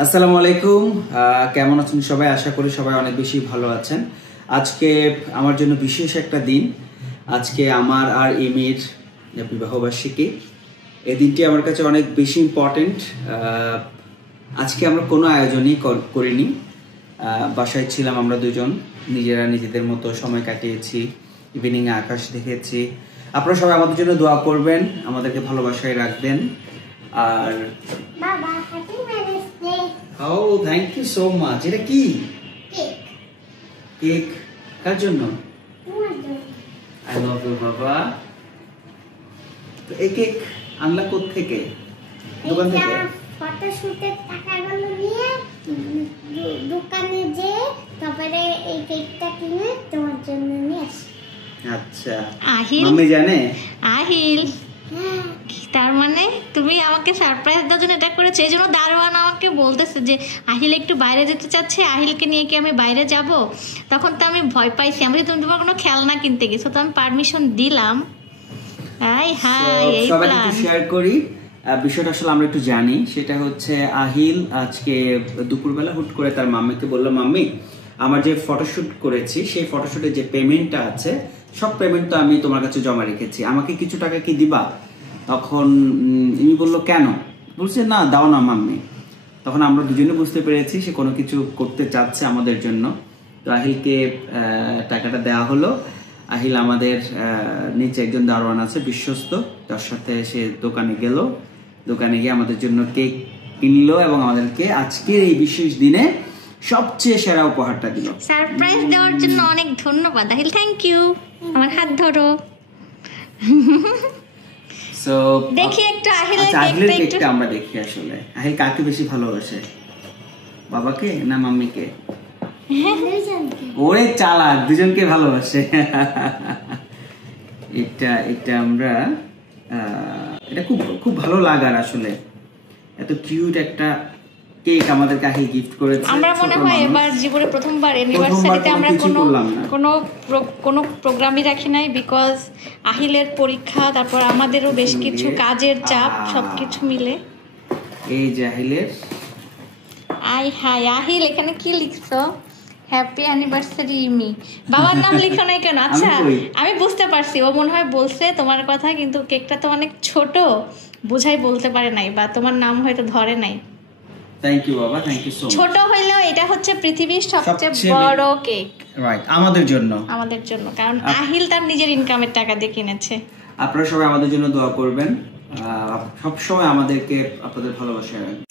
আসসালামু আলাইকুম, কেমন আছেন সবাই? আশা করি সবাই অনেক বেশি ভালো আছেন। আজকে আমার জন্য বিশেষ একটা দিন। আজকে আমার আর ইমির বিবাহবার্ষিকী। এই দিনটি আমার কাছে অনেক বেশি ইম্পর্টেন্ট। আজকে আমরা কোনো আয়োজনই করিনি, বাসায় ছিলাম আমরা দুজন, নিজেরা নিজেদের মতো সময় কাটিয়েছি, ইভিনিংয়ে আকাশ দেখেছি। আপনারা সবাই আমাদের জন্য দোয়া করবেন, আমাদেরকে ভালোবাসায় রাখবেন। আর Oh, thank you so much. এটা কি? কেক। কেক কার জন্য? I love you, বাবা। তো এই কেক আনলা কোথা থেকে? দোকান থেকে? ফটোশুটের টাকাগুলো নিয়ে দোকানে যে তারপরে এই কেকটা কিনে তোমার জন্য নিয়ে আসি। আচ্ছা, আহিল মাম্মি জানে? আহিল তার মানে তুমি আমাকে সারপ্রাইজ দেওয়ার জন্য এটা করেছো। এই জন্য দারোয়ান আমাকে বলতেছে যে আহিল একটু বাইরে যেতে চাচ্ছে, আহিলকে নিয়ে কি আমি বাইরে যাব? তখন তো আমি ভয় পাইছি, আমি তুমি তোমার কোনো খেলনা কিনতে গেছো, তো আমি পারমিশন দিলাম। হাই হাই, এই সবাইকে প্ল্যান একটু শেয়ার করি। বিষয়টা আসলে আমরা একটু জানি, সেটা হচ্ছে আহিল আজকে দুপুরবেলা হুট করে তার মাম্মিকে বললো, মাম্মি আমার যে ফটোশুট করেছি সেই ফটোশুটের যে পেমেন্টটা আছে সব পেমেন্ট তো আমি তোমার কাছে জমা রেখেছি, আমাকে কিছু টাকা কি দিবা? তখন ইনি বললো কেন? বলছে না দাও না মাম্মি। তখন আমরা দুজনে বুঝতে পেরেছি সে কোনো কিছু করতে চাচ্ছে আমাদের জন্য। তো আহিলকে টাকাটা দেওয়া হলো। আহিল আমাদের নিচে একজন দারোয়ান আছে বিশ্বস্ত, তার সাথে সে দোকানে গেল, দোকানে গিয়ে আমাদের জন্য কেক কিনলো এবং আমাদেরকে আজকের এই বিশেষ দিনে সবচেয়ে সেরা উপহারটা দিল। সারপ্রাইজ দেওয়ার জন্য অনেক ধন্যবাদ আহিল, থ্যাংক ইউ। আমার হাত ধরো। সো দেখি একটু আহিলের কেকটা আমরা দেখি। আসলে আহিল কাকে বেশি ভালোবাসে, বাবাকে না মাম্মিকে? ওরে চালাক, দুজনকে ভালোবাসে। এটা আমরা এটা খুব খুব ভালো লাগার, আসলে এত কিউট একটা কেক আমাদেরকে আহিল গিফট করেছে। আমরা মনে হয় এবার জীবনে প্রথমবার অ্যানিভার্সারিতে আমরা কোনো প্রোগ্রামই রাখি নাই, বিকজ আহিলের পরীক্ষা, তারপর আমাদেরও বেশ কিছু কাজের চাপ, সবকিছু মিলে। এই যে আহিলের, আই হাই আহিল, এখানে কি লিখছো? Happy anniversary Imi. বাবার নাম লিখো নাই কেন? আচ্ছা আমি বুঝতে পারছি, ও মনে হয় বলছে তোমার কথা, কিন্তু কেকটা তো অনেক ছোট, বুঝাই বলতে পারে নাই, বা তোমার নাম হয়তো ধরে নাই। থ্যাংক ইউ বাবা, থ্যাংক ইউ সো মাচ। ছোট হইলেও এটা হচ্ছে পৃথিবীর সবচেয়ে বড় কেক, রাইট, আমাদের জন্য, কারণ আহিল তার নিজের ইনকামের টাকা দিয়ে কিনেছে। আপনারা সবাই আমাদের জন্য দোয়া করবেন, সব সময় আমাদেরকে আপনাদের ভালোবাসা রাখবেন।